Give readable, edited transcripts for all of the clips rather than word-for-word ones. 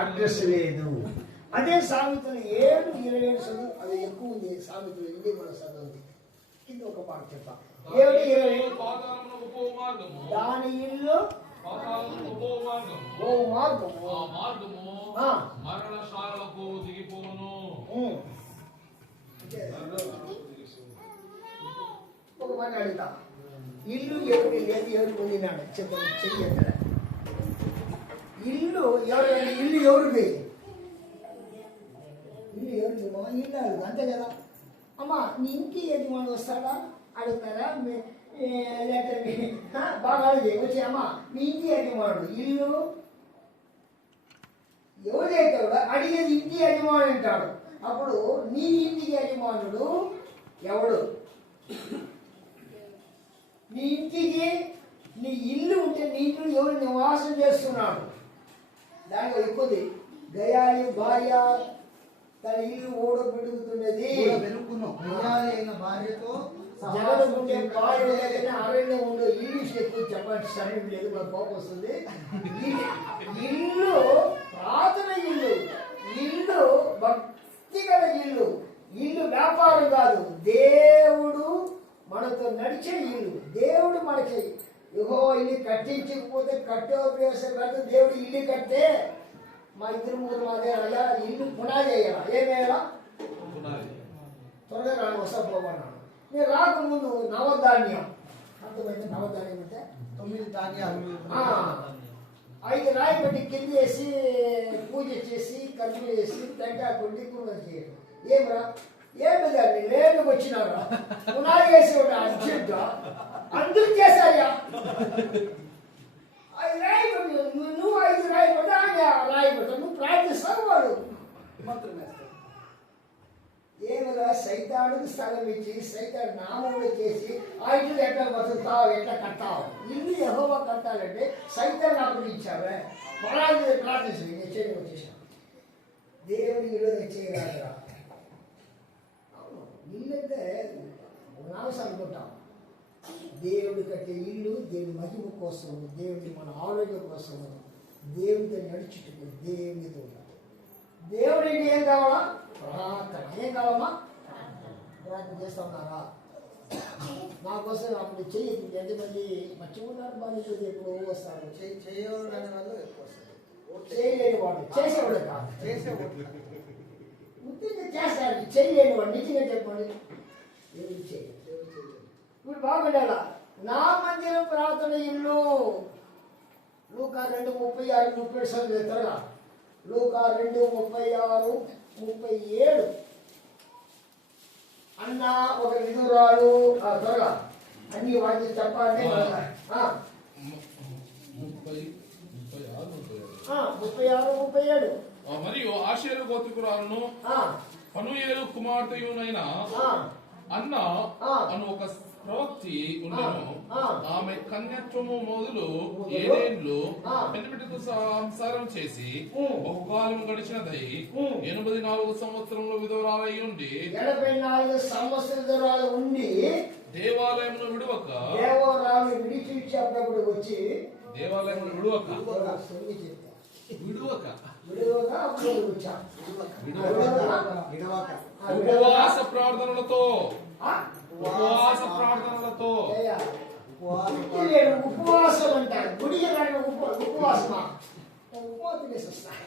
Address లేదు. అదే సామెతలు 7:27 చదువు, అది ఎక్కువ ఉంది సామెతలు. ఇది మన చదువు కింద ఒక మాట చెప్తా. 7:20 దాని ఇల్లు ఓ మార్గము మరణశాలకు దిగిపోను. ఒక మాట అడుగుతా, ఇల్లు ఎవరి లేదు, ఎవరు పొందినాడు చెప్పండి. చెయ్యి ఇల్లు ఎవరు? ఇల్లు ఎవరిది? ఇల్లు ఎవరిది? మా ఇల్లు అడుగు అంతే కదా. అమ్మ నీ ఇంటి యజమాని వస్తాడా అడుగుతారా? బాగా అడిగి వచ్చి అమ్మ మీ ఇంటి యజమానుడు ఇల్లు ఎవరైతే అడిగేది ఇంటి యజమాని అంటాడు. అప్పుడు నీ ఇంటికి యజమానుడు ఎవడు? నీ ఇంటికి నీ ఇల్లు ఉంటే నీ ఇంట్లో ఎవరు నివాసం చేస్తున్నాడు? దాంట్లో ఎక్కువది గయాలి భార్య తన ఇల్లు ఓడబెడుగుతున్నది. జగనుండే భార్య లేదని అరణ్యం ఉండే ఇల్లు ఎక్కువ చెప్పండి. సమయం లేదు, మనకు కోపం వస్తుంది. ఇల్లు ప్రార్థన ఇల్లు, ఇల్లు భక్తి గల ఇల్లు. ఇల్లు వ్యాపారం కాదు, దేవుడు మనతో నడిచే ఇల్లు. దేవుడు మనకి యెహోవా ఇల్లు కట్టించకపోతే కట్టోపేసం కట్టు దేవుడు ఇల్లు కట్టే మా ఇద్దరు మూడు అదే అయ్యా ఇల్లు పునాది వేయాలా? ఏమేయాలా? త్వరగా రాను వస్తా పోమన్నాను. నేను రాకముందు నవధాన్యం అర్థమైంది. నవధాన్యం అంటే 9 ధాన్యాలు 5 రాయి పెట్టి కింద వేసి పూజ చేసి కర్జు వేసి టెంకాయ కొండి కూర చేయడం. ఏమరా ఏమి దాన్ని లేటుకు వచ్చినారా? పునాది వేసేవాడు అర్జెంట్గా అందరూ చేశాయా? 5 రాయి పెట్టి నువ్వు 5 రాయి పెట్టి ఆయన రాయి పెట్ట నువ్వు ప్రార్థిస్తావు, వాడు మంత్రం వేస్తావు. ఏమరా సైతానికి స్థలం ఇచ్చి సైతాన్ని నామంలో చేసి ఆ ఇంట్లో ఎట్లా బతుకుతావు, ఎట్లా కట్టావు? ఇల్లు యెహోవా కట్టాలంటే సైతాన్ని అప్పుడు ఇచ్చావే. మళ్ళీ ప్రార్థించి నేను చేయడం వచ్చేసాను. దేవుడి ఇల్లు చేయరాదురా. అవును, ఇల్లు అంటే నాలుగు అనుకుంటాం. దేవుడు కట్టే ఇల్లు దేవుని మహిమ కోసం, దేవుని మన ఆరోగ్యం కోసం, దేవుడితో నడుచుటకు, దేవునితో దేవుడికి ఏం కావాలా? ప్రార్థన. ఏం కావాలమ్మా? ప్రార్థన చేస్తా ఉన్నారా? నా కోసం అప్పుడు చెయ్యి. ఎంతమంది మర్చిపోతారు? బాధ్యత ఎప్పుడు వస్తారు? చేయలేని వాళ్ళు ఎక్కువ వస్తారు. చేయలేని వాడు చేసేవాడు కాదు, చేసేవాడు ముఖ్యంగా చేస్తారు. చేయలేని వాడు నిజంగా చెప్పండి ఏమి చేయాలి? ఇప్పుడు బాగుండాల. నా మందిరం ప్రార్థన ఇల్లు లూకా 2:36-37 త్వరగా. లూకా 2:36-37. అన్న ఒక విధురాలు త్వరగా అన్ని వాటిని చెప్పాలి. 36-37. మరియు ఆషేరు గోత్రికురాలను పనూయేలు కుమార్తెయునైన అన్న అను ఒక ప్రవక్తి ఉండను. ఆమె కన్యత్వము మొదలు 7 ఏళ్ళు పెనిమిటితో సంసారం చేసి బహుకాలం గడిచినదై 84 సంవత్సరంలో విధవరాలై ఉండి 84 సంవత్సరాలు ఉండి దేవాలయమును విడువక దేవాలయాన్ని విడిచిచ్చేటప్పుడు వచ్చి దేవాలయమును విడువక ఉపవాస ప్రార్థనలతో ఉపవాసం అంటారు. గుడి ఉపవాసమా? ఉపవాసం చేసి వస్తాను.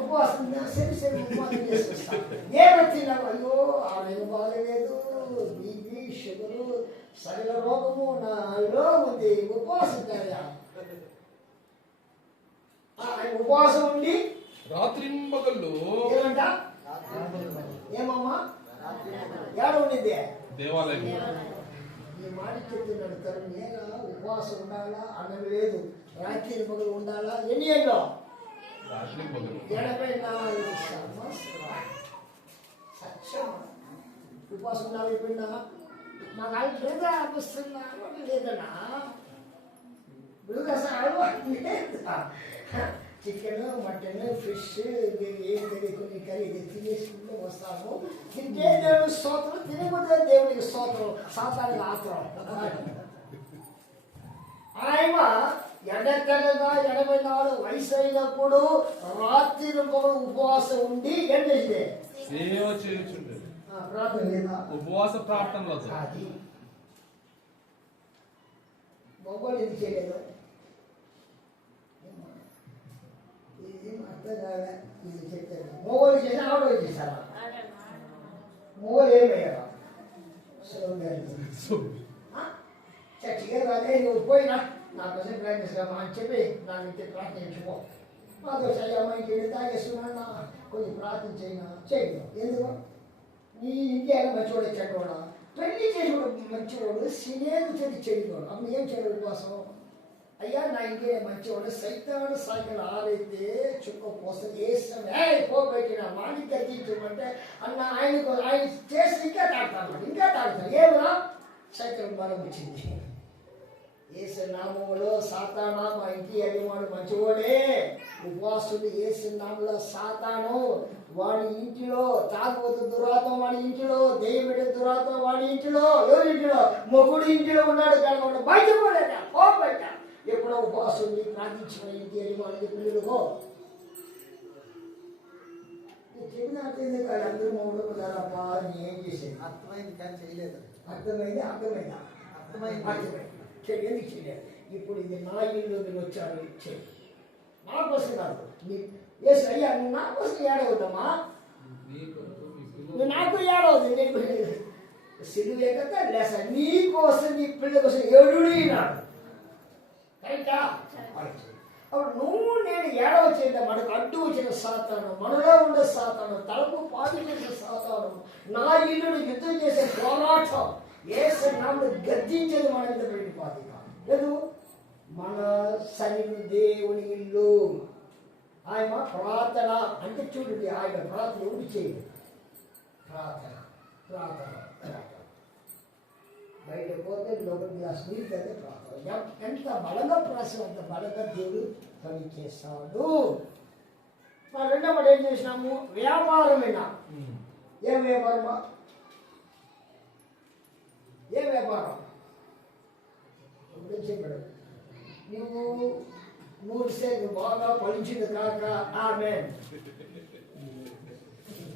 ఉపవాసం సరి ఉపవాసం చేసి వస్తాను. ఏమొచ్చినావు? అయ్యో ఆరోగ్యం బాగలేదు, బీపీ షుగరు సకల రోగము నాలో ఉంది. ఉపవాసం కదా. ఉపవాసం ఉండి రాత్రింబగళ్ళు ఏమంట? ఏమమ్మా ఏడ ఉండింది? దేవాలయం. ఈ మాట చెప్తున్నాడు తరుణ్. నేనా ఉపవాసం ఉండాలా? అన్నం లేదు. రాత్రి పగలు ఉండాలా? ఎన్ని ఏళ్ళు? 84 సత్యం. ఉపవాసం ఉండాలి. ఎప్పుడన్నా నాకు అది లేదా అనిపిస్తున్నా లేదన్నా అసలు అలవాటు లేదా? చికెన్, మటన్, ఫిష్ ఏం తెలియకుండా కర్రీ తినేసుకుంటూ వస్తాము. తింటే దేవుడి స్తోత్రం, తినకపోతే దేవుడికి స్తోత్రం. సాతానికి ఆత్రం. ఆయన ఎడతెగగా 84 వయసు అయినప్పుడు రాత్రి పగలు ఉపవాసం ఉండి ఏం చేసింది? సేవ చేయుచుండేది. ప్రార్థన లేదా? ఉపవాస ప్రార్థనలతో. అది మొగోళ్ళు ఇది చేయలేదు. ఇది అర్థం కాలే. ఇది చెప్పారు మొగోళ్ళు చేసి ఆవిడ చేశారా? మొగోళ్ళు ఏమయ్యారా? చర్చిగా రాదే, నువ్వు పోయినా నా కోసం ప్రయత్నిస్తామా అని చెప్పి నా ఇంటి ప్రార్థించుకో. మాతో అమ్మ ఇంటి తాగేస్తున్నా కొంచెం ప్రార్థన చేయనా చేయను. ఎందుకు? నీ ఇంటి అయినా మంచివాడు చెడ్డవాడా? పెళ్లి చేసేవాడు మంచివాడు, సినేది చెడు చెడివాడు. అప్పుడు ఏం చేయడం కోసం? అయ్యా నా ఇంటి మంచివాడు, సైతాడు సాయంకాలం ఆరైతే చుక్క కోసం వేస్తాం పోబెట్టిన వాడిని తగ్గించమంటే అన్న ఆయన చేసి ఇంకా తాగుతాడు. ఏమరా సైతం బలం వచ్చింది. యేసు నామములో సాతానా మా ఇంటి యజమానుడు మంచివాడే, ఉపవాసుడు యేసు నామంలో సాతాను వాడి ఇంటిలో, తాగుబోతు దురాత్మ వాడి ఇంటిలో, దెయ్యబిడ్డ దురాత్మ వాడి ఇంటిలో, ఎవరి ఇంటిలో? మొగుడు ఇంటిలో ఉన్నాడు కానీ బయటపోలేట పోబట్ట. ఎప్పుడో ఉపవాసుని ప్రార్థించిన ఇంటి యజమానికి పిల్లలుగో చెప్పిన అర్థమైంది కాదు. అందరూ మొగుడు ఉన్నారబ్బా అని ఏం చేసేది? అర్థమైంది కానీ చేయలేదు. అర్థమైందా? అర్థమైంది. ఎందుకు చేయలేదు? ఇప్పుడు ఇది నా ఇల్లు మీరు వచ్చారు చేయి. నా కోసం కాదు. ఏసు అయ్యా నువ్వు నా కోసం ఏడవుతామా? నువ్వు నాకు ఏడవుతుంది. నీకు సిలువే కదా లేస నీ కోసం నీ పిల్లల కోసం ఏడున్నాడు. కరెక్టా? అప్పుడు నువ్వు నేను ఏడవ చేద్దాం. మనకు అడ్డు వచ్చిన సాతాను, మనలో ఉండే సాతాను, తలుపు పాటు చేసిన సాతాను, నా ఇల్లును యుద్ధం చేసే పోరాటం యేసు నామములో గద్దించేది మన మీద వెళ్ళిపోతుంది. లేదు మన సన్నిధి దేవుని ఇల్లు. ఆయన ప్రార్థన అంటే చూడండి, ఆయన ప్రార్థన ఉండి చేయదు. ప్రార్థన ప్రార్థన ప్రార్థన బయట పోతే లోపల గ్లాస్ నీళ్ళు అయితే ప్రార్థన. ఎంత బలంగా ప్రాసం అంత బలంగా దేవుడు పని చేస్తాడు. మరి రెండవ ఏం చేసినాము? వ్యాపారమేనా? ఏం వ్యాపారమా? ఏ వ్యాపారం? చెప్పాడు నువ్వు 100 సెంట్లు బాగా ఫలించింది కాక ఆమేన్.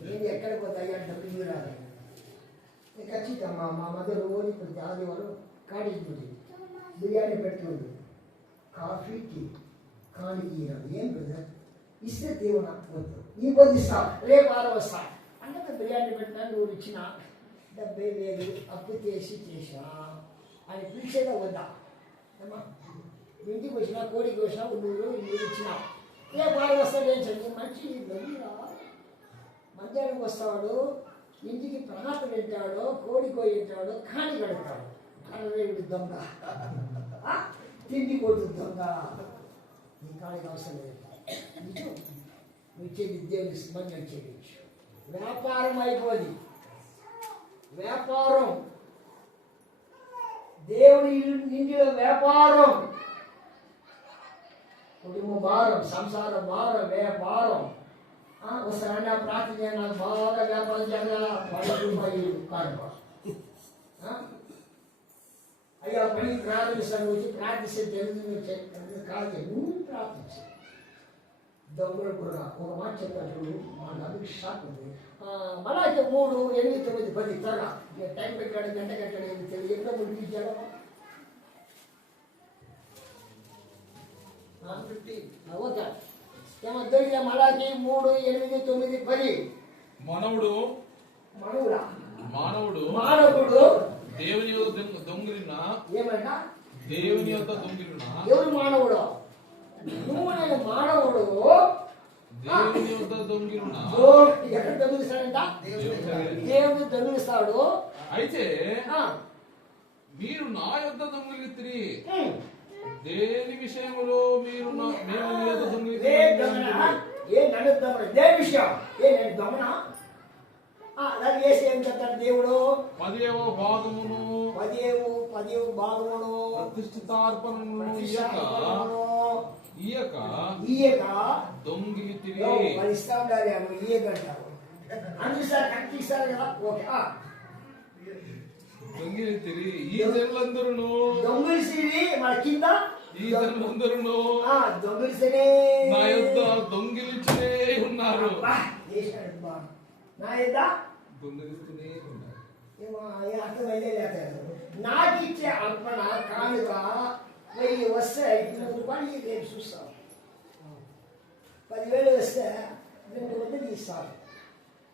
నేను ఎక్కడికి పోతాయి డబ్బులు మీరు రాదు. ఖచ్చితంగా మా మదర్ ఓడి ప్రతి ఆదివారం కాడిస్తుంది, బిర్యానీ పెడుతుంది, కాఫీ టీ కానీ ఏం బ్రదర్ ఇస్తే దేవుడు వద్దు నీ పొద్దుస్తా రేపు 6 వస్తా అంటే బిర్యానీ పెట్టినా నువ్వు ఇచ్చిన 70,000 అప్పు చేసా అని పిలిచేదా వద్దా? అమ్మా ఇంటికి వచ్చినా కోడికి వచ్చినా 100 ఇచ్చినా రేపు 6 వస్తాడు. ఏం చెప్పి మంచి వెళ్ళిరా మధ్యాహ్నం వస్తాడు, ఇంటికి ప్రాణాలు పెట్టాడు, కోడి కోయింటాడు, కాని కడతాడు. కనవేడు దొంగ, తిండి కొట్టు దొంగ. నీ కాడికి అవసరం లేదు. నిజం వచ్చేది దేవుని స్మరణ చేయవచ్చు. వ్యాపారం అయిపోది. వ్యాపారం దేవుని ఇంటిలో వ్యాపారం, కుటుంబ భారం, సంసార భారం, వ్యాపారం. ఒకసారి ప్రార్థన నాకు బాగా వ్యాపారం జరగాల 10 రూపాయలు కాదు. అయ్యా పని ప్రార్థిస్తాను వచ్చి ప్రార్థిస్తే తెలుగు కాదు. నువ్వు ప్రార్థించు. దొంగలు కూడా ఒక మాట చెప్పారు, మా నదుకు షాక్ ఉంది. మళ్ళా 3, 8, 9, 10 త్వరగా టైం పెట్టాడు, గంట కట్టాడు, ఏమి తెలియదు. ఎక్కడ ముడిపించాడు? ఓకే ఏమో దొరికిన మళ్ళాకి 3, 8, 9, 10. మానవుడు దేవుని యొక్క దొంగిలిన ఏమంటా? దేవుని యొక్క దొంగిలిన ఎవరు మానవుడు? నువ్వు నేను మానవుడు. దేవుని యొక్క దొంగిలిన ఎక్కడ దొంగిలిస్తాడంట? దేవుని దొంగిలిస్తాడు. అయితే మీరు నా యొక్క దొంగిలిత్రి, దేని విషయంలో మీరు మేము నీ యొక్క దొంగిలిత్రి? ఏ నన్ను దొంగ దేని విషయం? ఏ నేను దొంగన? దాన్ని వేసి ఏం చెప్తాడు దేవుడు? 10వ భాగమును 10వ భాగమును ప్రతిష్ఠితార్పణను ఈయక దొంగిలితిరి. ఇస్తా ఉండాలి ఈయకంటారు. అందిస్తారు కట్టిస్తారు కదా. ఓకే దొంగిలితిరి ఈ జనులందరూ దొంగిలిసిరి మన కింద ఈ జనులందరూ దొంగిలిస్తేనే నా యొద్ద దొంగిలించునే ఉన్నారు. నా యొద్ద దొంగిలిస్తూనే ఉన్నారు. ఏమో అర్థమైతే లేదు. నాకు ఇచ్చే అర్పణ కానుక 1000 వస్తే 3 రూపాయలు రేపు చూస్తాం. 10,000 వస్తే 200 ఇస్తాను.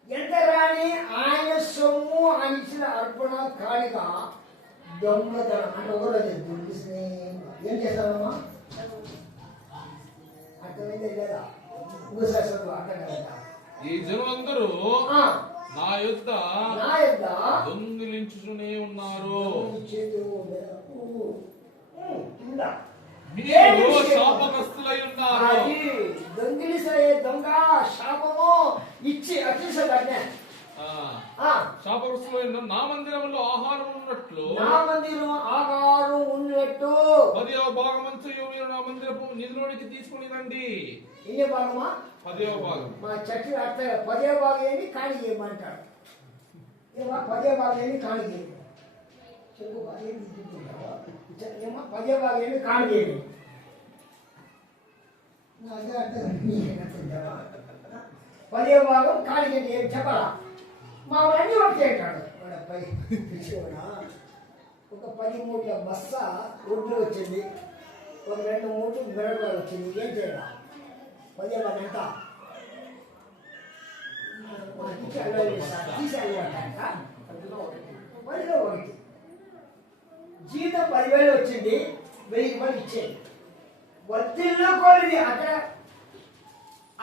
ఎంత రాని ఆయన సొమ్ము ఆయన ఇచ్చిన అర్పణ కానుక దొంగతనం అంటే ఒకరోజు దొంగిస్తే ఏం చేస్తామమ్మా? అర్థమైతే లేదా? ఇంకోసారి అర్థం కదా. ఈ జనులందరూ నా యొద్ద దొంగిలించునే ఉన్నారు. మీరు శాపగ్రస్తులై ఉన్నారు. దొంగిలిసే దొంగ శాపము ఇచ్చి అతిశయపడ్డా. శాపగ్రస్తులై ఉన్నారు. నా మందిరంలో ఆహారం ఉన్నట్లు 10వ భాగమంతయు మీరు నా మందిరపు నిధిలోనికి తీసుకుని రండి. ఎన్ని భాగమా? 10వ భాగం. మా చర్చి అర్థం 10వ భాగం ఏంటి కాణి చేయమంటాడు. ఏమా 10వ భాగం ఏంటి కాణి చేయండి చెప్పు. ఏమా 10వ భాగం ఏంటి కాణి చేయండి. అదే అర్థం 10వ భాగం కాణి చేయండి ఏం చెప్పాలా? మా అన్ని ఒకటి అంటాడు. వాడు అబ్బాయి పిలిచేవాడా? ఒక 10 మూట్ల బస్తా ఒడ్లు వచ్చింది, ఒక 2 మూట్లు మిరపకాయలు వచ్చింది. ఏం చేయాలి? 10వ భాగం ఎంత? జీతం 10,000 వచ్చింది, 1000 రూపాయలు ఇచ్చేది. వర్తిల్లో కోరిది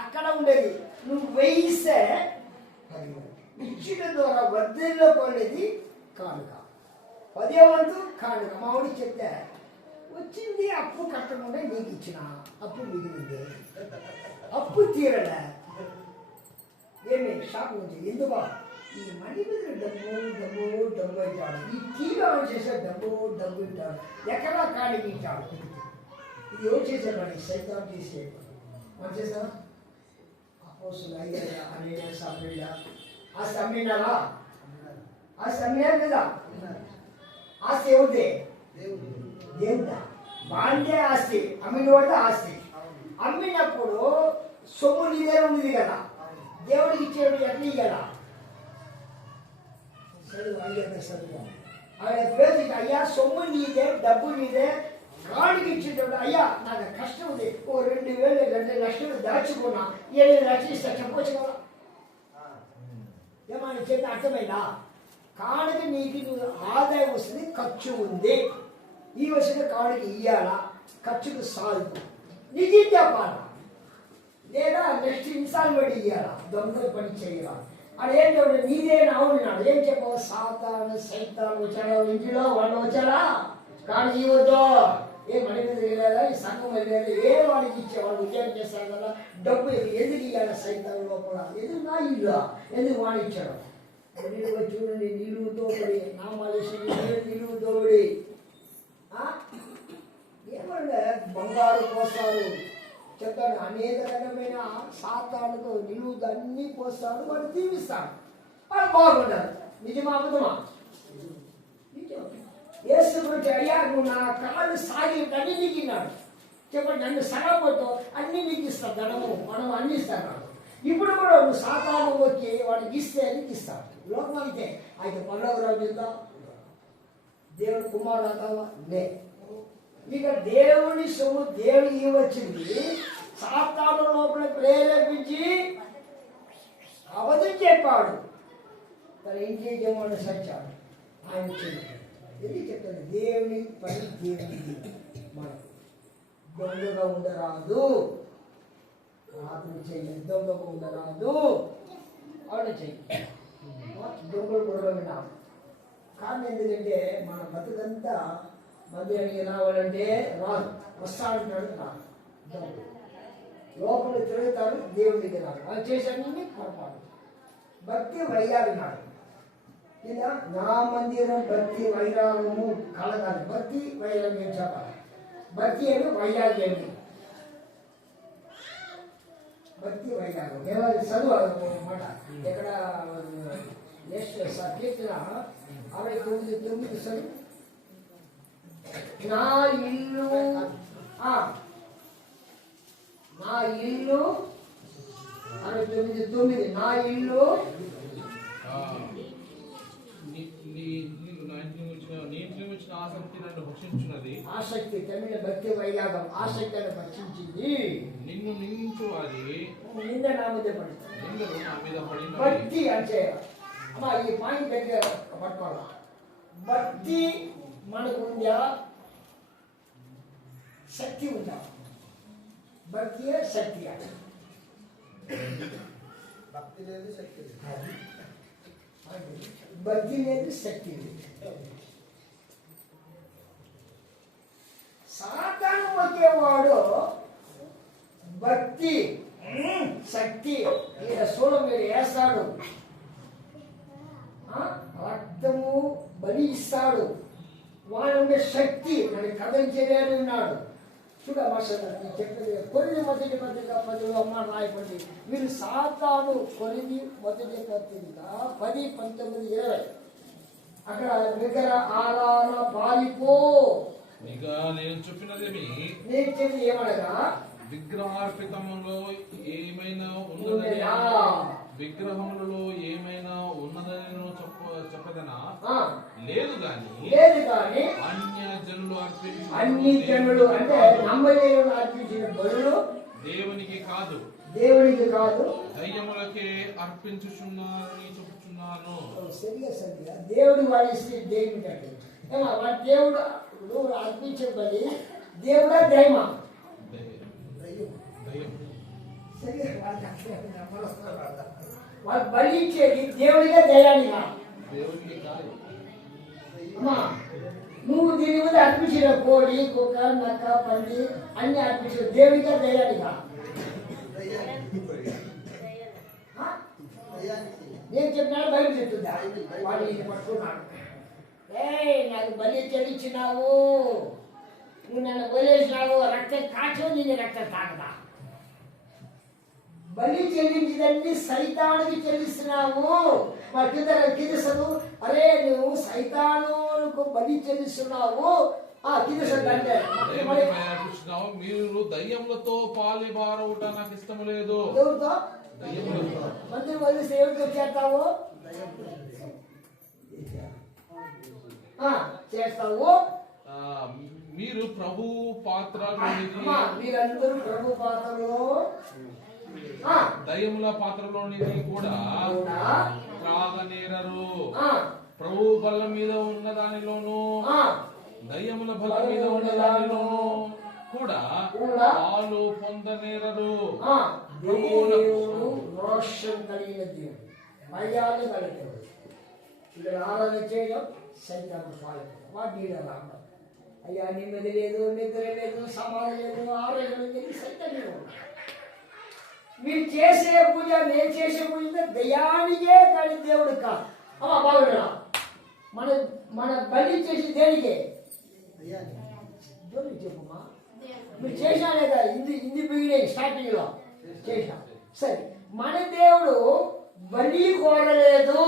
అక్కడ ఉండేది. నువ్వు 1000 ఇస్తే ఇచ్చిన ద్వారా వర్తిల్లో కోరిది కానుక. 10వ వంతు కానుక. మా వాడికి చెప్తే వచ్చింది అప్పు కట్టకుండా నీకు ఇచ్చిన అప్పు మిగిలింది, అప్పు తీరలే. ఏమి షాక్ ఉంది. ఎందుకు ఈ మనీ మీద డబ్బు ఇచ్చాడు. ఈ తీగా చేసే డబ్బు ఇచ్చాడు. ఎక్కడా కాడి ఇచ్చాడు. ఇది ఎవరు చేసే పని? సైతం చేసే మనం చేసా. అపోస్తులు అయ్యారా అనే సమ్మెడా? ఆ సమ్మెడారా? ఆ సమ్మె కదా. ఆస్తి ఎవరిదే? దేవుడా. బాండే ఆస్తి, అమ్మినవాడితే ఆస్తి. అమ్మినప్పుడు సొమ్ము నీదే ఉంది కదా, దేవుడికి ఇచ్చేవాడు ఎట్లా ఇయ్యాలా? చదువు అయ్యా చదువు. ఆయన పేరు అయ్యా సొమ్ము నీదే, డబ్బు నీదే, కాడికి ఇచ్చేటప్పుడు అయ్యా నాకు కష్టం ఉంది, ఓ 2,000 2 లక్షలు దాచుకున్నా, 7 లక్షలు ఇస్తా చెప్పవచ్చు కదా. ఏమన్నా చెప్పి అర్థమైందా? కాడికి నీకు ఆదాయం వస్తుంది, ఖర్చు ఉంది. ఈ వస్తుంది కాడికి ఇయ్యాలా, ఖర్చుకు సాల్వ్ నిజం చెప్పాలా, లేదా నెక్స్ట్ ఇన్స్టాల్మెంట్ ఇయ్యాలా, దొంగ పని చేయాలా. అది ఏం చెప్పాడు? నీదే అవునాడు. ఏం చెప్పావు? సాతాను సైతాను వచ్చాడా ఇంటిలో? వాళ్ళు వచ్చారా? కానీ ఈ వద్దు ఏ మనీ మీద వెళ్ళాలా, ఈ సంఘం వెళ్ళాలి, ఏ వాడికి ఇచ్చేవాళ్ళు ఉద్యోగం చేస్తారు కదా, డబ్బు ఎందుకు ఇవ్వాలి? సైతాన్ లోపల ఎందుకు నా ఇల్లు ఎందుకు వాడు ఇచ్చాడు? చూడండి, నిలువు దోపిడి, నామాలేశ్వరి నిలువు దోపిడి. ఏమంటే బంగారు పోస్తారు చెప్తాడు. అనేక రకమైన సాతానుతో నిలువుతో అన్ని పోస్తాడు, వాడు తీపిస్తాడు, వాడు బాగుంటారు. నిజమా అబద్ధమా? యేసు గురించి అయ్యా నువ్వు నా కాళ్ళు సాగి అన్ని నీకు ఇన్నాడు చెప్పండి. నన్ను సగపోతూ అన్ని నీకు ఇస్తాను, ధనము మనం అన్ని ఇస్తాను. ఇప్పుడు కూడా నువ్వు సాతాను వచ్చి వాడికి ఇస్తే నీకు ఇస్తాడు. లోకం అయితే అయితే పల్లవరావు జిల్లా దేవుడు కుమారుడు అవుతావా? లే. ఇక దేవుని సొమ్ము దేవుడు ఇవ్వచ్చింది, సాతాను లోపల ప్రేరేపించి అబద్ధం చెప్పాడు, తన ఇంటి యజమాని సచ్చాడు. ఆయన ఎందుకు చెప్తాడు? దేవుని పని దేవునిది. మనం దొంగగా ఉండరాదు, రాత్రి చెయ్యి దొంగగా ఉండరాదు. ఆవిడ చెయ్యి దొంగలు కూడా విన్నాం. కానీ ఎందుకంటే మన బతుకంతా మందిరానికి రావాలంటే రాదు, వస్తా అంటాడు రాదు. లోపల తిరుగుతాడు, దేవుడి దగ్గర రాదు. అది చేశాన్ని పొరపాటు. భక్తి వైరాగినాడు. ఇలా నా మందిరం భక్తి వైరాగము కలగాలి. భక్తి వైరాగ్యం చెప్పాలి. భక్తి అని వైరాగ్యం, భక్తి వైరాగ్యం ఎలా చదువు అన్నమాట. ఎక్కడ కీర్తన 69 చదువు. నా ఇల్లు నా ఇల్లు 69 నా ఇల్లు నీటిని వచ్చిన ఆసక్తి నన్ను భక్షించున్నది. ఆసక్తి తమిళ భక్తి వైయాగం ఆసక్తిని భక్షించింది. నిన్ను నిందించు అది నింద నా మీద పడుతుంది. నిందలు నా మీద పడిన భక్తి అంటే అమ్మా ఈ పాయింట్ దగ్గర పట్టుకోవాలా. భక్తి మనకు ఉందా, శక్తి ఉందా? భక్తియే శక్తి. భక్తి లేదు, శక్తి లేదు. భక్తి లేదు, శక్తి లేదు. సాతాను వచ్చేవాడు భక్తి శక్తి ఈయన సూలం మీరు వేస్తాడు, రక్తము బలి ఇస్తాడు, వాడు ఉండే శక్తి నన్ను కథించేవాడు ఉన్నాడు. చూడమాస్టర్ నేను చెప్పేది కొన్ని మొదటి పత్రిక 10 అమ్మ రాయబడి మీరు సాతాను కొన్ని మొదటి పత్రిక 10, 19, 20 అక్కడ విగ్రహ ఆరాధన పాలిపో. ఇక నేను చెప్పినదేమి నేను చెప్పేది ఏమనగా విగ్రహార్పితములో ఏమైనా ఉన్నదని విగ్రహములలో ఏమైనా ఉన్నదని చెప్పదనా లేదు గాని అన్ని జనులు అంటే నమ్మలేని అర్పించిన బలులు దేవునికి కాదు దయ్యములకే అర్పించుచున్నారని చెప్పుచున్నాను. సరిగా దేవుడు వాడిస్తే దేవుడు అంటే వాడి దేవుడు అర్పించే బలి దేవుడా దైవమా? వాళ్ళు బలి ఇచ్చేది దేవుడిగా దయానిగా. అమ్మా నువ్వు దీని మీద అర్పించిన కోడి కుక్క నక్క పంది అన్ని అర్పించిన దేవుడిగా దయానిగా. నేను చెప్పినా బయట చెప్తుందా వాడు ఇది పట్టుకున్నాడు. నాకు బలి చెల్లించినావు, నువ్వు నన్ను వదిలేసినావు, రక్తం కాచు నేను రక్తం తాగదా. బలి చెల్లించిందని సైతానికి చెల్లిస్తున్నావు. మా కిందసదు అరే నువ్వు సైతానుకు బలి చెల్లిస్తున్నావు. మీరు దయ్యములతో పాలిబారవుట నాకు ఇష్టం లేదు. ఎవరితో మందిరం వదిలిస్తే ఎవరితో చేస్తావు చేస్తావు? మీరు ప్రభు పాత్ర మీరందరూ ప్రభు పాత్రలో దయ్యముల పాత్రలోనిది కూడా త్రాగనేరరు. ప్రభు బల్ల మీద ఉన్న దానిలోను దయ్యముల బల్ల మీద ఉన్న దానిలోను కూడా పాలు పొందనేరరు. రోషం కలిగిన దేవుడు, మర్యాద కలిగిన ఇక్కడ ఆరాధన చేయడం సైతాన్ని పాల్గొనడం వాటి రావడం. అయ్యా నెమ్మది లేదు, నిద్ర లేదు, సమాధి లేదు, ఆరోగ్యం లేదు, సైతాన్ని మీరు చేసే పూజ నేను చేసే పూజ దయానికే కానీ దేవుడు కాదు. అమ్మా బాగుండా మన మన బలి చేసి దేనికే చెప్పమ్మా. మీరు చేసినా లేదా ఇంది బిగినాయి స్టార్టింగ్ లో చేసినా సరే. మన దేవుడు బలి కోరలేదు.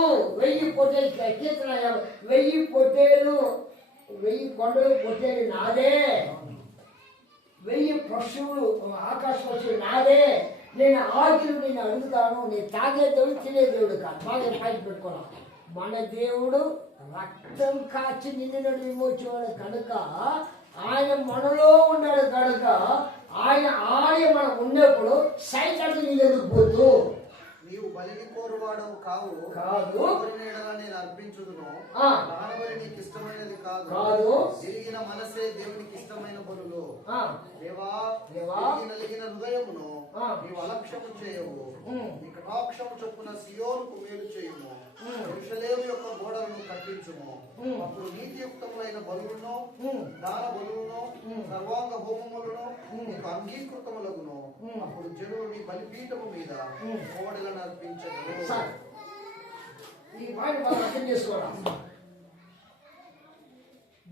1000 పొట్టేలు కీర్తన 1000 పొట్టేలు 1000 కొండలు పొట్టేలు నాదే, 1000 పశువులు ఆకాశ పశువులు నాదే. నేను ఆకిలు నేను అడుగుతాను, నేను తాగే దేవుడు తినే దేవుడు కాదు. బాగా పైకి పెట్టుకోవాలి. మన దేవుడు రక్తం కాచి నిండినడు విమోచన కనుక ఆయన మనలో ఉన్నాడు కనుక ఆయన మనం ఉన్నప్పుడు సైతాన్ని నీకు ఎందుకు పోతూ నీవు బలిని కోరువాడవు కాదు నేను అర్పించుదును. దానబలి నీకు ఇష్టమైనది కాదు. తిరిగిన మనసే దేవునికి ఇష్టమైన బలులు. దేవా నలిగిన హృదయమును నీవు అలక్ష్యము చేయవు. నీ కటాక్షము చొప్పున సియోనుకు మేలు చేయుము. యెరూషలేము యొక్క గోడలను కట్టించుము. అప్పుడు నీతియుక్తములైన బలులను దాన బలులను సర్వాంగ హోమములను నీకు అంగీకృతములగును. అప్పుడు జనులు నీ బలిపీఠము మీద కోడలను అర్పించదు. ఈ మాట మనం అర్థం చేసుకోవడం.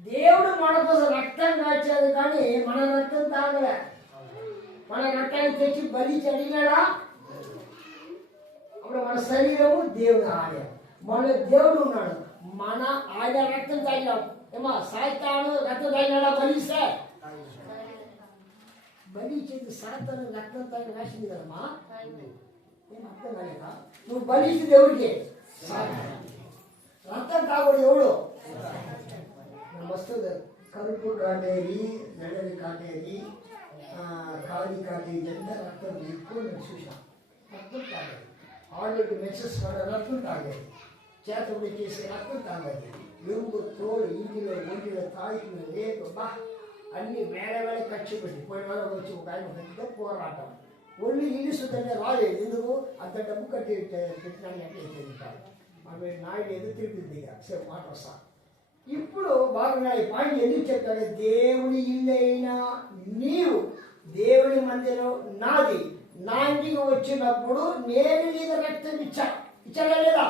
దేవుడు మన కోసం రక్తం కాచాడు కానీ మన రక్తం తాగలే. మన రక్తాన్ని తెచ్చి బలి చదివినాడా? అప్పుడు మన శరీరము దేవుని ఆలయం, మన దేవుడు ఉన్నాడు. మన ఆయన రక్తం తాగినాడు. ఏమా సాయితాను రక్తం తాగినాడా? బలిస్తే బలి ఇచ్చేది సాతాను రక్తం తాగి రాసింది కదమ్మా. ఏం అర్థం కాలేదా? నువ్వు బలి ఇచ్చేది ఎవరికి? రక్తం తాగుడు ఎవడు? వస్తుంది కరుపు కాటేది, నడని కాటేది, కాలి కాటేది అంతా రక్తం ఎక్కువ నేను చూసాను. రక్తం తాగేది, ఆల్రెడీ మెసేజ్ కూడా రక్తం తాగేది, చేతులు చేసే రక్తం తాగేది, ఎరువు తోడు ఇంటిలో ఒంటిలో తాగిన రేపు బా అన్ని వేరే వేరే ఖర్చు పెట్టి పోయిన వాళ్ళ వచ్చి ఒక ఆయన పెద్ద పోరాటం. ఒళ్ళు ఇల్లు సుద్ధంగా రాలేదు. ఎందుకు? అంత డబ్బు కట్టి పెట్టినాన్ని అంటే తింటారు. మన నాయుడు ఎదురు తిరిగింది. ఇక సేపు మాట వస్తా. ఇప్పుడు బాగా ఈ పాయింట్ ఎందుకు చెప్తాడు? దేవుని ఇల్లు అయినా నీవు దేవుని మందిరం నాది, నా ఇంటికి వచ్చినప్పుడు నేను నీకు రక్తం ఇచ్చాడా లేదా?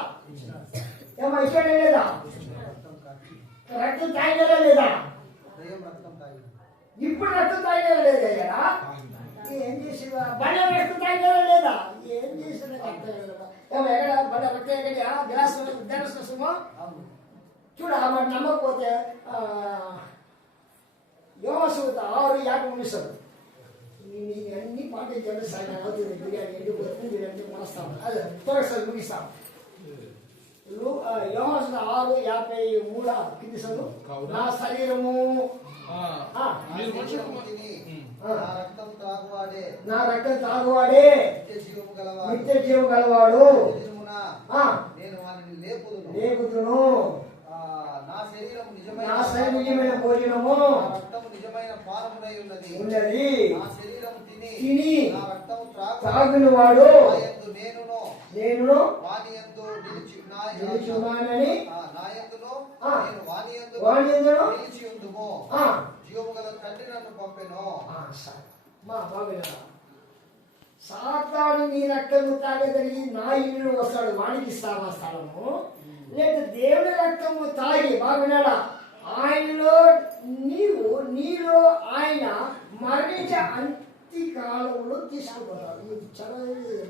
ఏమో ఇచ్చాడా లేదా? రక్తం తాగినా లేదా? ఇప్పుడు రక్తం తాగినా లేదా? ఏం చేసినా బండ రక్తం తాగినా లేదా? ఏం చేసినా రక్తం ఏమో ఎక్కడ బండ రక్తం ఎక్కడ గ్లాసుమో చూడ మరి నమ్మకపోతే యోగసూత 6:50 అన్ని పాటించండి. సాయం అవుతుంది. బిర్యానీ ఎండిపోతుంది, బిర్యానీ మోస్తాము. అదే త్వరసారి ముగిస్తాం. యోగసూత 6:53 కింది చదువు. నా శరీరము నా రక్తం తాగువాడే నిత్య జీవం గలవాడు, లేపుదును. నా శరీరం నిజమైన భోజనము, నిజమైన పానమునై ఉన్నది. తిని తాగుని వాడు నేను నిలుచున్నానని సాతాను నీ రక్తము తాగేదని నా ఇల్లు వస్తాడు, వాడికి ఇస్తావా స్థలము? లేక దేవుని రక్తము తాగి బాగున్నాడా ఆయనలో నీలో ఆయన మరణించే అంత్యకాలంలో తీసుకుపోతాడు. ఇది చాలా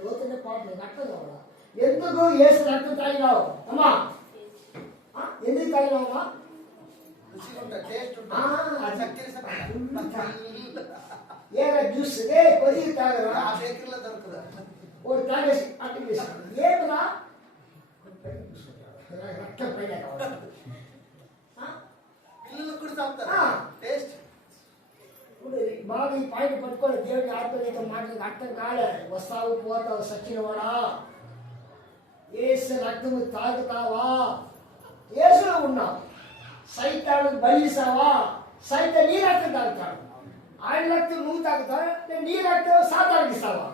లోతైన పాట, రక్తం కావాలా? ఎందుకు ఏసు రక్తం తాగినావు అమ్మా? ఎందుకు తాగినావమ్మా? ఏదో జ్యూస్ కొద్దిగా తాగరా? ఒకటి తాగేసి అట్టు ఏమరా రక్తం పైన కావాలి. బాగా ఈ పాయింట్ పట్టుకోవాలి. దేవుడికి ఆత్మీయత మాటలకు అర్థం కాలే. వస్తావు పోతావు సచ్చినవాడా, ఏసు రక్తము తాగుతావా? ఏసులో ఉన్నావు. సైతాను బలిస్తావా? సైతం నీ రక్తం తాగుతాడు. ఆయన రక్తం నువ్వు తాగుతావా? నీ రక్తం సాతానికి ఇస్తావా?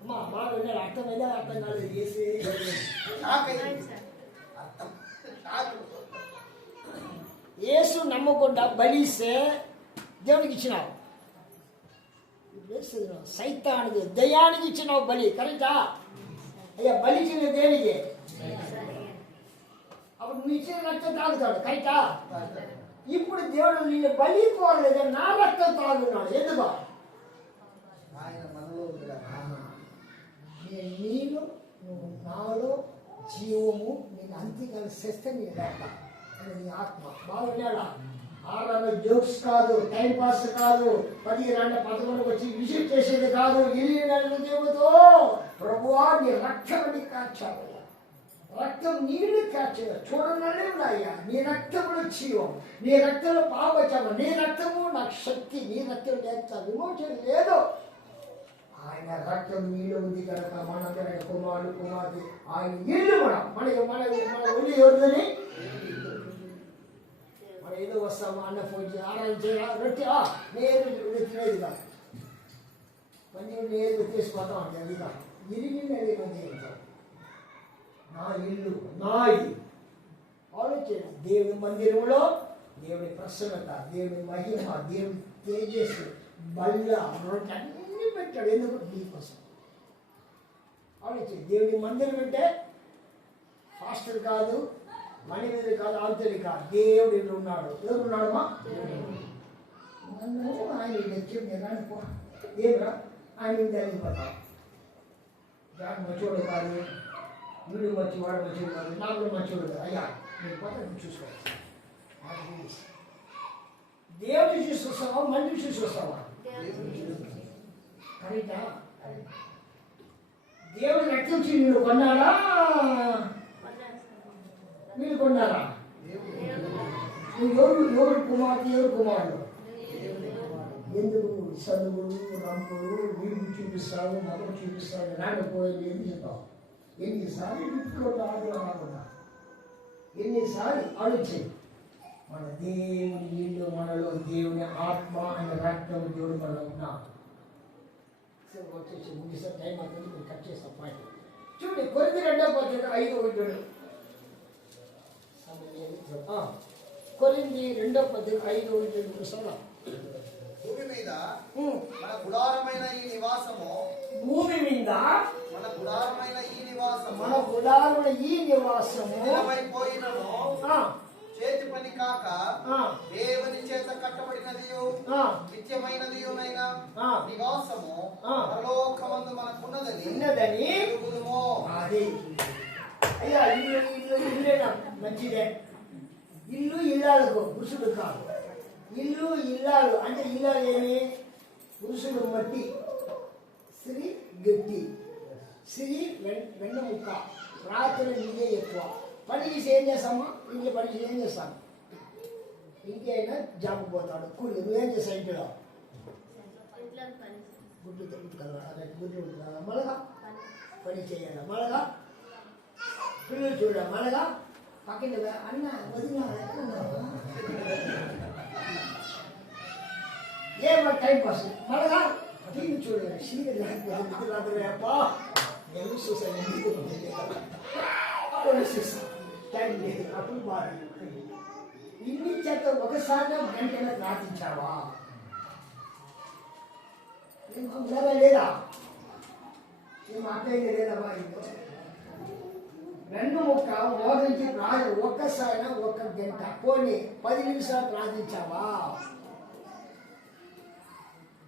అమ్మా బాగా విన్నాడు. అర్థమైందా? అర్థం కాలేదు. చేసి యేసు నమ్మకుండా బలిస్తే దేవుడికి ఇచ్చినావు. సైతానికి దయానికి ఇచ్చినావు బలి. కరెక్టా? అయ్యా బలి ఇచ్చిన దేనికి? అప్పుడు నువ్వు ఇచ్చిన రక్తం తాగుతాడు. కరెక్టా? ఇప్పుడు దేవుడు నిన్ను బలి కోరలేదు, నా రక్తం తాగున్నాడు. ఎందుకో? నీలో నువ్వు నాలో జీవము నీకు అంత్యకాల చేస్తే నీ రక్తం నీ ఆత్మ బాగున్నాడా? ఆరాధన జోక్స్ కాదు, టైం పాస్ కాదు, 10 వచ్చి విజిట్ చేసేది కాదు. ఇల్లు దేవుతో ప్రభువా నీ రక్తం కాచావు, రక్తం నీళ్ళు కాచా చూడనలే ఉన్నాయ్యా. నీ రక్తంలో జీవం, నీ రక్తంలో పాపచాము, నీ రక్తము నాకు శక్తి, నీ రక్తం లేక విమోచన లేదు. ఆయన రక్తం నీళ్ళు ఉంది కనుక మన కుమారుడు కుమార్తె ఆయన ఇల్లు మన ఒళ్ళు ఎవరిదని మనం ఏదో వస్తాము అన్న ఫోన్ ఆరాధన చేయాలి. రొట్టె నేను తినేది కాదు, పని నేను తీసుకుపోతాం అంటే అది కాదు. ఇరిగింది అదే మంది నా ఇల్లు నా ఇది ఆలోచన. దేవుని మందిరంలో దేవుని ప్రసన్నత, దేవుని మహిమ, దేవుని తేజస్సు, బల్ల, రొట్టె అన్ని పెట్టాడు. ఎందుకు? నీకోసం ఆలోచన. దేవుని మందిరం అంటే హాస్టల్ కాదు, మనీ మీద కాదు, ఆలోచన కాదు. దేవుడు ఇల్లు ఉన్నాడు. ఎవరు ఉన్నాడమ్మా? నన్ను ఆయన నేను పో ఏమరా ఆయన తెలియపోతాం. దాని మంచివాడు కాదు, వీడు మంచి వాడు మంచివాడు కాదు, నాకు కూడా మంచివాడు కాదు. అయ్యా నేను పోతే చూసుకోవాలి. దేవుని చూసి వస్తావా, మనిషి చూసి వస్తావా? కరెక్టా? దేవుడు రక్షించి వీళ్ళు కొన్నారా, వీళ్ళు కొన్నారా? నువ్వు ఎవరు కుమార్తె, ఎవరు కుమారుడు? ఎందుకు చదువులు రంపులు వీళ్ళు చూపిస్తావు, మగలు చూపిస్తావు, రాకపోయింది ఎందుకు చెప్తావు? ఎన్నిసార్లు ఇంట్లో రాకుండా ఎన్నిసార్లు ఆలోచన. మన దేవుని ఇల్లు, మనలో దేవుని ఆత్మ అనే రక్తం దేవుడు మనలో ఉన్నా. వచ్చేసి ముగిసే టైం అవుతుంది, మీరు కట్ చేస్తాం పాయింట్. చూడండి కొరింథీ 2:5 కొరింథీ 2:5 భూమి మీద మన గుడారమైన ఈ నివాసము, భూమి మీద మన గుడారమైన ఈ నివాసము, మన గుడారమైన ఈ నివాసము నిలవైపోయినను చేతి పని కాక దేవుని చేత కట్టబడినదియు నిత్యమైనదియునైన నివాసము పరలోకమందు మనకున్నదని ఎరుగుదుము. అది అయ్యా ఇల్లేనా మంచిదే. ఇల్లు ఇల్లాలకు పురుషుడు కాదు. ఇల్లు ఇల్లాలు అంటే ఇల్లాలు ఏమి? పురుషుడు మట్టి, స్త్రీ గట్టి, స్త్రీ వెన్న ముక్క, రాత్రి నిజే ఎక్కువ. పని చేసి ఏం చేస్తామా? ఇంట్లో పని చేసి ఏం చేస్తాను? ఇంకైనా జాబ్ పోతాడు కూలి. నువ్వేం చేస్తావు ఇంట్లో? గుడ్లు గుడ్లు ఉంటుందా? మళ్ళగా పని చేయాలా? మళ్ళగా పిల్లలు చూడ, మళ్ళగా పక్కన అన్న వదిన ఏమో టైం పాస్. మళ్ళగా టీవీ చూడాలి. సీరియల్ లేకపోతే నేను చూసాను, టైం లేదు, అప్పుడు బాగా ఇన్ని చేత ఒకసారి గంటలో ప్రార్థించావా? లేదా మేము అక్కయ్య లేదమ్మా. ఇంట్లో రెండు ముక్క మోదరికి ఒక్కసారి 1 గంట పోనీ 10 నిమిషాలు ప్రార్థించావా?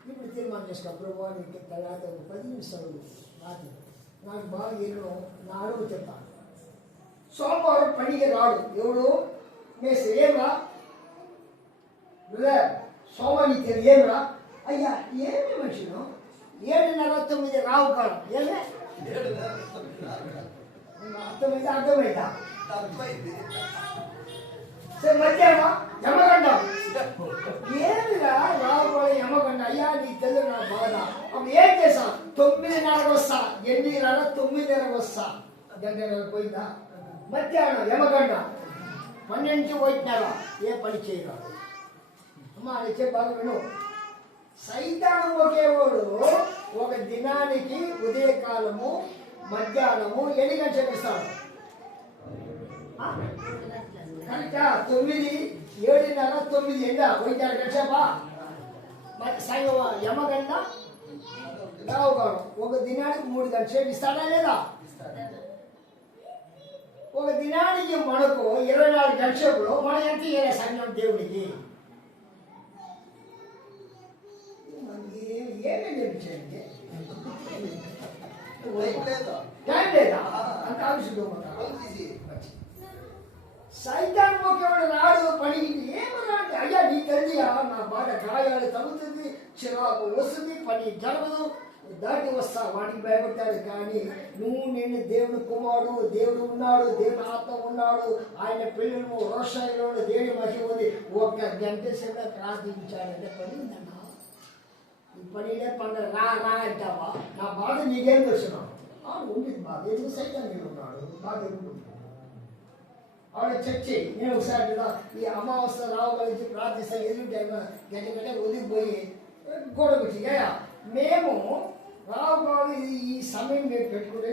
ఇప్పుడు తీర్మానం చేసుకో, ప్రభు నీకు తర్వాత 10 నిమిషాలు ప్రార్థన నాకు బాగా ఏమో నా అడుగు చెప్తాను. సోమవారం పనికి రాడు ఎవడు? మేస్ ఏమరా బ్రదర్, సోమవారికి ఏమరా? అయ్యా ఏమి మనుషులు 7:30 రావు కాలం ఏమే అర్థమైందా? సరే మధ్యాహ్నం యమగండం ఏమిరా రావు యమగండ. అయ్యా నీకు తెలియదు నా బాధ. అప్పుడు ఏం చేసా? 9:30 వస్తా. 8:30 వస్తా. గంట పోయిందా? మధ్యాహ్నం యమగండ 12 పోయినారా? ఏ పని చేయరాదు. అమ్మా అని చెప్పాను విను. సైతాను ఒకేవాడు ఒక దినానికి ఉదయకాలము మధ్యాహ్నము 8 గంటలకు ఇస్తాడు. కరెక్టా? 9, 7:30, 9 ఎండ 9:30 గంటసేపా? సాయంత్రం యమగండ రావుగాడు ఒక దినానికి 3 గంటసేపు ఇస్తాడా లేదా? ఒక దినానికి మనకు 24 గంటసేపులో మనం ఎంత ఇయ్యాలి సంఘం దేవుడికి? ఏమేమి నేర్పించండి? టైం లేదా? అంత ఆలోచించుకోమంటారు. సైతాన్ ఒకేవాడు రాడు పనికి. ఏమన్నాడు? అయ్యా నీ తెలియా నా బాధ, గాయాలు తగ్గుతుంది, చిరాకు వస్తుంది, పని జరగదు, దాటి వస్తా. వాడికి భయపడతాడు. కానీ నువ్వు నేను దేవుని కుమారుడు, దేవుడు ఉన్నాడు, దేవుని ఆత్మ ఉన్నాడు, ఆయన పిల్లలు రోషాయిలోడు, దేవుని మహిమ ఉంది. 1 గంట సేపు ప్రార్థించాడంటే పని ఉందన్నా. ఈ పనిలే పండుగ రా అంటావా? నా బాధ నీకేం తెలుసున్నావు? ఉండేది బాధ. ఎందుకు సైతం నేను ఉన్నాడు బాధ ఉంటుంది. ఆవిడ చర్చి నేను ఒకసారి ఈ అమావాస్య రావు కలిసి ప్రార్థిస్తా. ఎదురు గంట ఒదిగిపోయి గోడ పెట్టి మేము రావు ఈ సమయం మేము పెట్టుకుని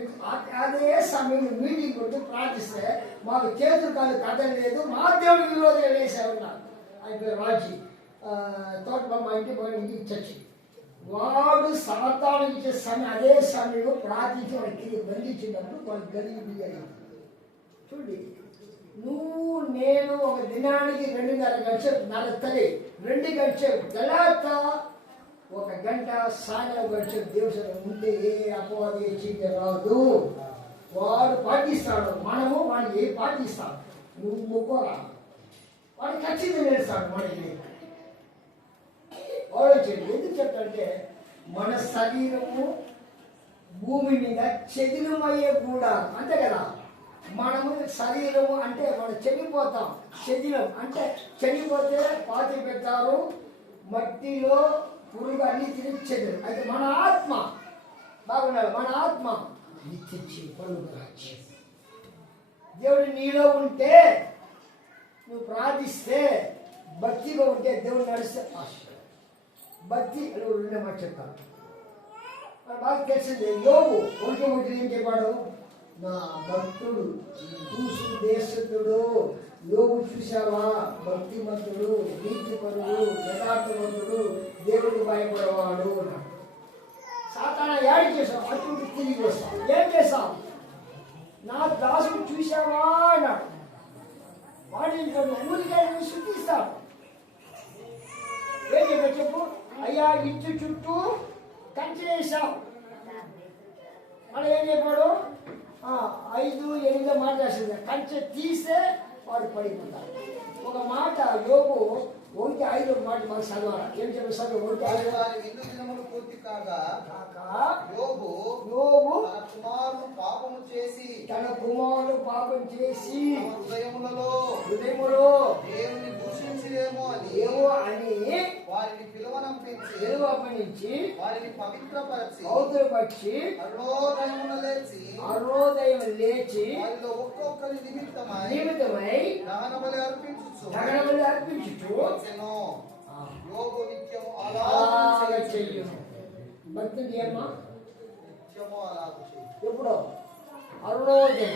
అదే సమయం మీటింగ్ కొట్టి ప్రార్థిస్తే మాకు చేతులు కాదు కథ లేదు. మా దేవుడికి విరోధంగా వేసేవాడు. ఆయన రాజీ తోట మా ఇంటి పోయిన ఇంటికి చర్చి. వాడు సాతాను ఇచ్చే సమయం అదే సమయంలో ప్రార్థించి వాడికి బంధించినప్పుడు వాళ్ళు గదికి బియ్యాలి. చూడండి, నువ్వు నేను ఒక దినానికి 2:30 గంటలు నడతలే 2 గంటలు గలాత 1 గంట సాయంత్రం గంటలు దేవుడు ఉంటే ఏ అపవాది చీట రాదు. వాడు పాటిస్తాడు, మనము వాడిని పాటిస్తాం. నువ్వు మొక్కరా వాడు ఖచ్చితంగా నేర్స్తాడు. మనకి ఆలోచించండి. ఎందుకు చెప్తారంటే మన శరీరము భూమి మీద చెదిలమయ్యే కూడా అంతే కదా. మనము శరీరము అంటే మనం చెడిపోతాం. చెదిలం అంటే చెడిపోతే పాతి పెడతారు, మట్టిలో పురుగు అన్ని తిరిగి చెదిలం. అయితే మన ఆత్మ బాగున్నాడు. మన ఆత్మ నిత్య పరుగు రాజ్యం. దేవుడు నీలో ఉంటే, నువ్వు ప్రార్థిస్తే, భక్తిగా ఉంటే దేవుడు నడిస్తే భక్తి రెండే మాట చెప్తాను. బాగా తెలిసిందే. యోగు ఒకటి ఏం చెప్పాడు? నా భక్తుడు చూసు దేశతుడు యోగు చూసావా? భక్తిమంతుడు, నీతిపరుడు, యథార్థవంతుడు, దేవుడికి భయపడేవాడు. సాతానా యాడ్ చేసావు, అటు తిరిగి వస్తావు. ఏం చేస్తావు? నా దాసుడు చూసావా అన్నాడు. వాడిని ఊరికే శుద్ధిస్తాడు. ఏం చెప్పా చెప్పు? అయ్యా ఇంటి చుట్టూ కంచె వేసావు. మనం ఏం చెప్పాడు? 5-8 మాట రాసింది. కంచె తీస్తే వాడు పడిపోతాడు. ఒక మాట యోగు 1:5 మాట మాకు చదవాలి. ఏం చెప్పారు? చదువు 1:5. పూర్తి కాగా యోబు తన కుమారుడు పాపం చేసి హృదయములో దేవుని దూషించేమో అని వారిని పిలువనంపించి వారిని పవిత్రపరిచి అరుణోదయం లేచి వారిలో ఒక్కొక్కరి నిమిత్తమై దహన బలి అర్పించుచు యోగు నిత్యము అలాగే చెయ్యును. భక్తి చేయమ్మా. నిత్యము అలాగే చెయ్యు. ఎప్పుడో అరుణోదయం.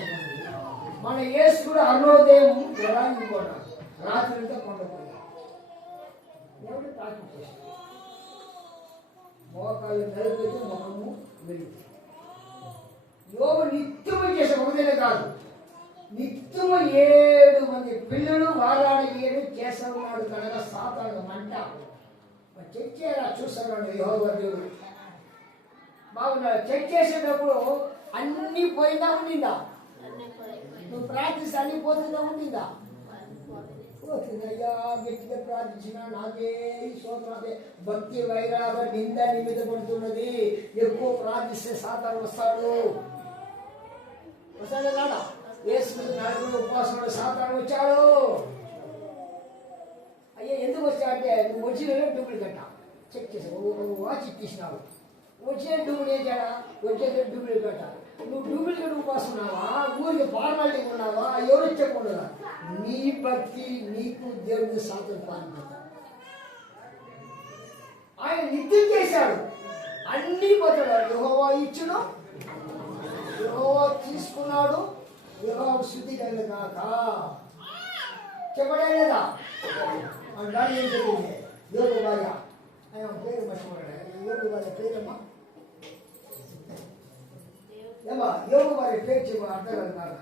మన యేసు కూడా అరుణోదయం ఎలా ఇంకోటాడు? రాత్రి అంతా కొండపోయాడు. ఎవరు తాకి చేశాడు? మోకాళ్ళు నలిపితే ముఖము వెళితే యోగు నిత్యము చేసే ఒకదేనే కాదు, నిత్యము 7 మంది పిల్లలు వారాడు 7 చేస్తా ఉన్నాడు కనుక సాతాను మంట చెక్ చేయాలా చూస్తున్నాడు యెహోవా దేవుడు. బాగున్నాడు. చెక్ చేసేటప్పుడు అన్ని పోయిందా ఉండిందా? నువ్వు ప్రార్థిస్తే అన్ని పోతుందా ఉండిందా? పోతుందయ్యా. గట్టిగా ప్రార్థించిన నాకే స్తోత్రాలే. భక్తి వైరాగ నింద నిమిద పడుతున్నది. ఎక్కువ ప్రార్థిస్తే సాతాను వస్తాడు. వస్తాడే నాడా? యేసు 4 ఉపవాసంలో సాతాను వచ్చాడు. అయ్యా ఎందుకు వచ్చాడంటే నువ్వు వచ్చిన డూప్లికేట్ చెక్ చేసావు. వాచ్ తీసినావు. వచ్చే డూప్లికేట్ ఏం చేయడా? వచ్చే డూప్లికేట్. నువ్వు డూప్లికేట్ ఉపవాసం ఉన్నావా? ఊరికి ఫార్మాలిటీ ఉన్నావా? ఎవరు చెప్పకుండా నీ భక్తి నీకు దేవుని సాతాను పాల్గొంటాడు. ఆయన నిత్యం చేశాడు. అన్నీ పోతాడు. యెహోవా ఇచ్చును, యెహోవా తీసుకున్నాడు, యెహోవా శుద్ధి కలిగిన కాక చెప్పడే లేదా? దాన్ని ఏం చెప్పింది? యోగు భార్య. ఆయన పేరు మర్చిపోయాడు. యోగు భార్య పేరమ్మా ఏమా? యోగు భార్య పేరు చెప్పు. అర్థం కాదు.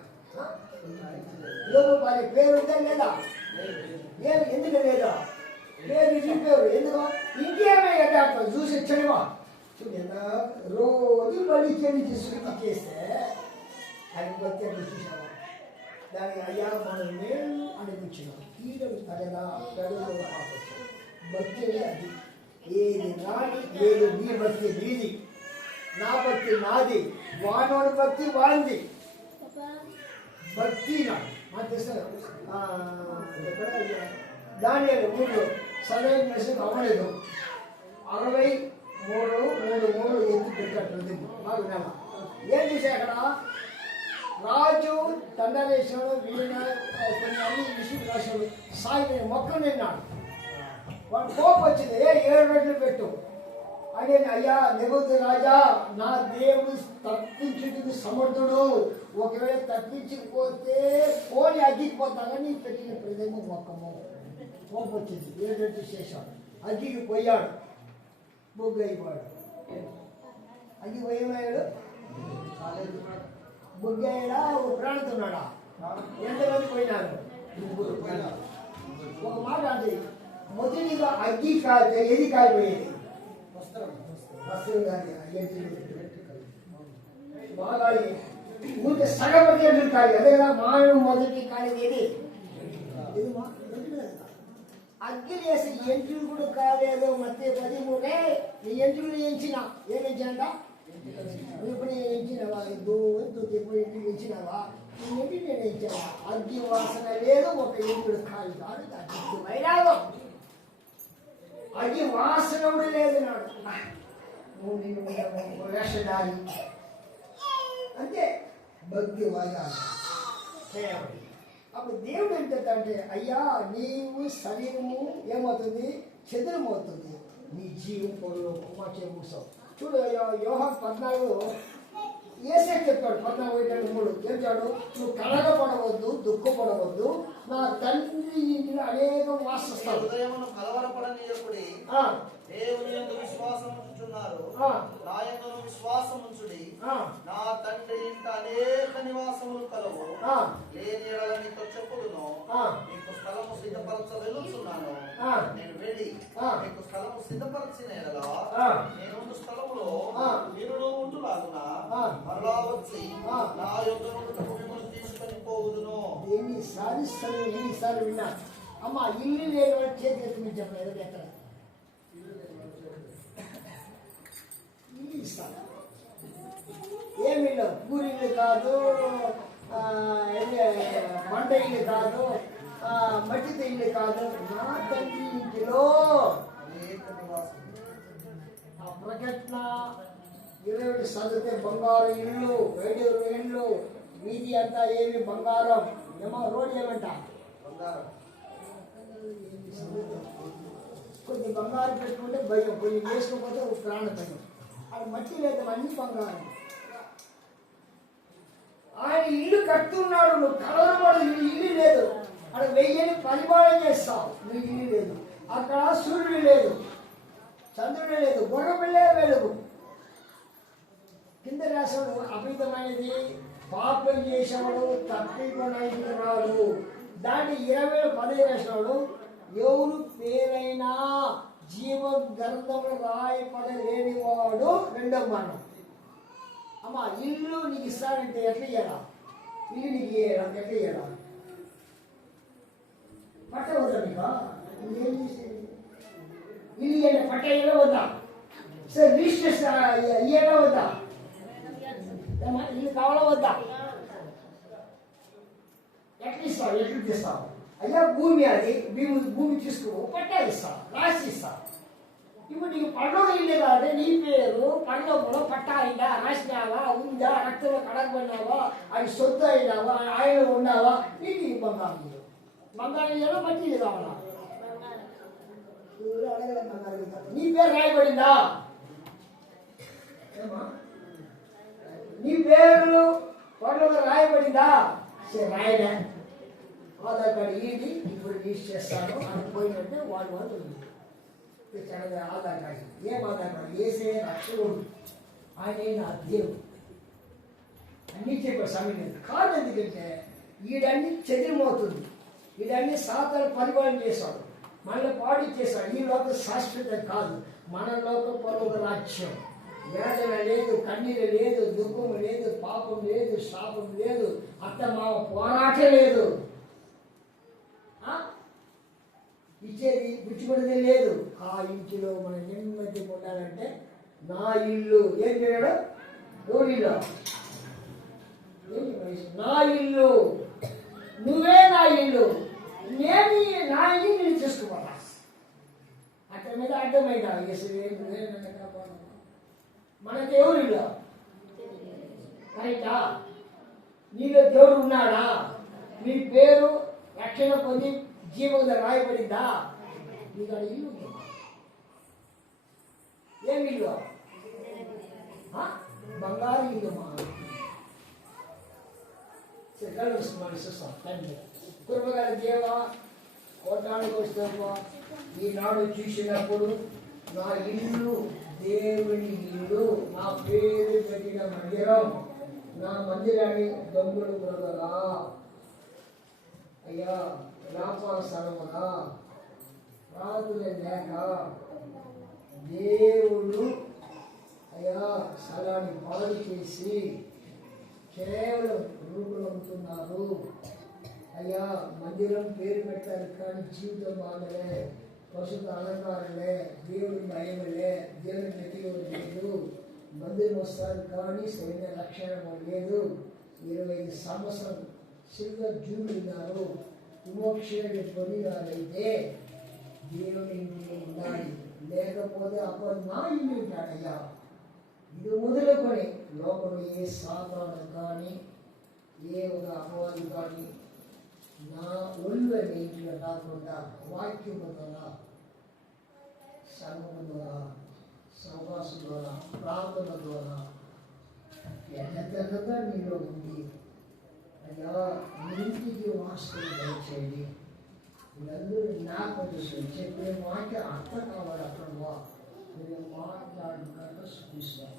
యోగు భార్య పేరు ఉందా లేదా? ఏమి ఎందుకు లేదా? పేరు చెప్పారు. ఎందుకు? ఇంకేమే యథార్థం చూసి చెడివా చూడన్నా. రోజు బలి చెల్లించి శుద్ధి చేస్తే ఆయన భక్తి అంటే చూసావా? దానికి అయ్యా మనం మేలు అనిపించినాం. కీడలు తగదా పెడలో పాపచ్చు. భక్తి అది. ఏది నాది, ఏది నీ భక్తి నీది, నా భక్తి నాది, వానోడి భక్తి వాంది. భక్తి నాది. మాకు తెలుసు. దానియేలు 3 సరైన మెసేజ్ అవ్వలేదు. 63 ఎత్తి పెట్టాడు. మాకు నెల ఏం చేశాయి అక్కడ? రాజు దండలేశాడు. వీణ కొన్ని అన్ని విషయం రాశాడు. సాయి మొక్కలు నిన్నాడు. వాడు కోపం వచ్చింది. 7 రెట్లు పెట్టు అదే. అయ్యా నెబుకద్నెజరు రాజా, నా దేవుడు తప్పించుటకు సమర్థుడు. ఒకవేళ తప్పించకపోతే పోని అగ్గిపోతానని పెట్టిన ప్రదేమో మొక్కము. కోపం వచ్చింది. 7 రెట్లు చేశాడు. అగ్గికి పోయాడు. బొగ్గు అయిపోయాడు. అగ్గి పోయేవాడు. బొగ్గాయడా ఒక ప్రాణుతున్నాడా? ఎంతమంది పోయినారు? 3. ఒక మాట అంటే మొదటిగా అగ్గి కాలితే ఏది కాలిపోయేది? వస్త్రం కానీ బాగా ఊరికే సగపడి కాలి. అదే కదా మానవుడు మొదటి కాలేదు ఏది? అగ్గి వేసి ఎంట్రులు కూడా కాలేదు మధ్య 13 నీ ఎంట్రులు ఎంచిన ఏం ఎంచినంట ఇప్పుడు ఎంచినవా ఇప్పుడు ఇంటికి ఎంచినవా ఇంటి నేను ఎంచావా అగ్గి వాసన లేదు ఒక ఎంట్రుడు కాదు కాదు అగ్గి వైరాగం అగ్గి వాసన కూడా లేదు నాడు వేషధారి అంతే భక్తి వైరాగం అప్పుడు దేవుడు ఏం చెప్తాడంటే అయ్యా నీవు శరీరము ఏమవుతుంది చెదురమవుతుంది నీ జీవం పొరలో కుమార్చే కూర్చోవు చూడు యోహాను 14 ఏసే చెప్పాడు 14:3 ఏం చెప్పాడు నువ్వు కలగపడవద్దు దుఃఖపడవద్దు నా తండ్రి ఇంటిలో అనేక వాసిస్తాడు కలవరపడనీయకుడి దేవుని యందు విశ్వాసం ఉంచుచున్నారు నా యందు విశ్వాసం ఉంచుడి నా తండ్రి ఇంట అనేక నివాసములు కలవు లేని యెడల నీతో చెప్పుదును నీకు స్థలము సిద్ధపరచ వెలుచున్నాను నేను వెళ్ళి నీకు స్థలము సిద్ధపరచిన యెడల నేనుండు స్థలములో మీరు ఉంటులాగున మరలా వచ్చి నా యొద్ద నుండి మిమ్మల్ని తీసుకొని పోవుదును. ఎన్నిసార్లు విన్నా అమ్మ ఇల్లు లేని వాడు చేతి ఎత్తి మీరు చెప్పలేదు ఎక్కడ ఇల్లు ఇస్తాను ఏమి ఇల్లు పూరిల్లు కాదు మండ ఇల్లు కాదు మట్టితో ఇల్లు కాదు నా తండ్రి ఇంటిలో ప్రకటన 20 చదివితే బంగారు ఇల్లు 7 ఇల్లు వీధి అంతా ఏమి బంగారం ఏమో రోడ్ ఏమంట కొద్ది బంగారం పెట్టుకుంటే భయం కొన్ని వేసుకోకపోతే ఒక ప్రాణ భయం అది మట్టి లేదు అన్ని బంగారం ఆయన ఇల్లు కట్టున్నాడు నువ్వు కలవరపడు ఇల్లు లేదు అక్కడ 1000 పరిపాలన చేస్తావు నువ్వు ఇల్లు లేదు అక్కడ సూర్యుడు లేదు చంద్రుడు లేదు గొర్రెపిల్లే వెలుగు కింద రాశాడు అమితమైనది పాపం చేసేవాడు తప్పిపోయినది రాడు దాన్ని 20 రాసినాడు ఎవరు పేరైనా జీవ గ్రంథంలో రాయపడలేని వాడు 2వ మరణం అమ్మ ఇల్లు నీకు ఇస్తానంటే ఎట్లా ఇయ్యాలా ఇల్లు నీకు ఇయ్యాలా ఎట్లా ఇయ్యాలా పట్ట వద్దా నీకు ఏం చేసేది ఇల్లు ఇయ్యాలి పట్ట ఇయ్యాలా వద్దా సరే రిజిస్ట్రేషన్ ఇయ్యాలా వద్దా ఇల్లు కావాలా వద్దా ఎట్లా ఇస్తావు ఎట్లు తీస్తావు అయ్యా భూమి అది భూమి తీసుకో పట్టా ఇస్తా రాసి ఇస్తా ఇప్పుడు నీకు పడవ ఇల్లు కాదు నీ పేరు పడవలో పట్టా అయిందా రాసినావా ఉందా రక్తంలో కడగబడినావా అది సొత్తు అయినావా ఆయన ఉన్నావా నీకు బంగారం ఇల్లు బంగారం ఇల్లు మట్టి ఇల్లు కావాలా నీ పేరు రాయబడిందా నీ పేరు పడవలో రాయబడిందా సరే రాయలే ఆధార్ కార్డు ఇది ఇప్పుడు యూజ్ చేస్తాను అని పోయినట్టే వాళ్ళు ఆధార్ కార్డు ఏం ఆధార్ కార్డు ఏసే రక్షకుడు ఆయన నా దేవుడు అన్నీ చెప్పాడు సమయం కాదు ఎందుకంటే వీడన్నీ చెదిరిమవుతుంది వీడన్నీ సాతాను పరిపాలన చేశాడు మనల్ని పాడు చేశాడు ఈ లోక శాశ్వతం కాదు మన లోక పరలోక రాజ్యం వేదన లేదు కన్నీరు లేదు దుఃఖం లేదు పాపం లేదు శాపం లేదు అత్తమామ పోరాటం లేదు ఇచ్చేది పుచ్చుకునేది లేదు ఆ ఇంటిలో మనం నెమ్మది ఉండాలంటే నా ఇల్లు ఏం చేయడు ఎవరి ఇల్లు నా ఇల్లు నువ్వే నా ఇల్లు నేను నా ఇల్లు నేను చూసుకోవాలా అక్కడ మీద అర్థమైందా మనకి ఎవరు ఇల్లు రైటా నీలో దేవుడు ఉన్నాడా నీ పేరు రక్షణ పొంది జీవంగా రాయబడిందా నీకు అది ఇల్లు ఏమి ఇల్లు బంగారు ఇల్లు మా చూస్తాం తండ్రి కుటుంబగారి దేవ కోటానికి వస్తావా ఈనాడు చూసినప్పుడు నా ఇల్లు దేవుని ఇల్లు నా పేరు పెట్టిన మందిరం నా మందిరాన్ని దొంగలు బ్రదరా అయ్యా వ్యాపార స్థలముగా రాతులే లేక దేవుడు అయ్యా స్థలాన్ని పాడు చేసి కేవలం రూపులు అమ్ముతున్నారు అయ్యా మందిరం పేరు పెట్టారు కానీ జీవితం బాగలే, పశుత అలంకారలే, దేవుడి మహిమలే, దేవుడి నెతిలో లేదు. మందిరం వస్తారు కానీ సరైన రక్షణ లేదు. 25 సంవత్సరం సిల్వర్ జూబిలీ ఉన్నారు, విమోక్షణ పొందినారైతే దేవుని ఇంటిలో ఉండాలి, లేకపోతే అప్పుడు నా ఇల్లు ఉంటాడయ్యా. ఇది మొదలుకొని లోపల ఏ సాతాను కానీ ఏ ఒక అపవాది కానీ నా ఒళ్ళు ఇంట్లో రాకుండా వాక్యం ద్వారా, సంఘం ద్వారా, సహవాసం ద్వారా, ప్రార్థన ద్వారా ఎన్నతెన్నగా నీలో ఉంది. అయ్యా మీ ఇంటికి వాస్తవం దయచేయండి. వీళ్ళందరూ నాకు చెప్పే మాట అర్థం కావాలి. అక్కడ మీరు మాట్లాడుకుంటూ చూపిస్తారు.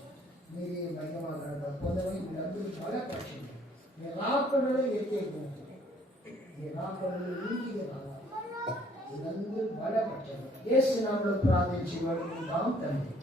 మీరే మహిమగా పొందమని వీళ్ళందరూ బలపరచండి. మీ రాకడలో ఎత్తేపోతుంది, మీ రాకడలో ఇంటికి రావాలి. వీళ్ళందరూ బలపరచండి. యేసు నామములో ప్రార్థించి వేడుకుంటాం తండ్రి.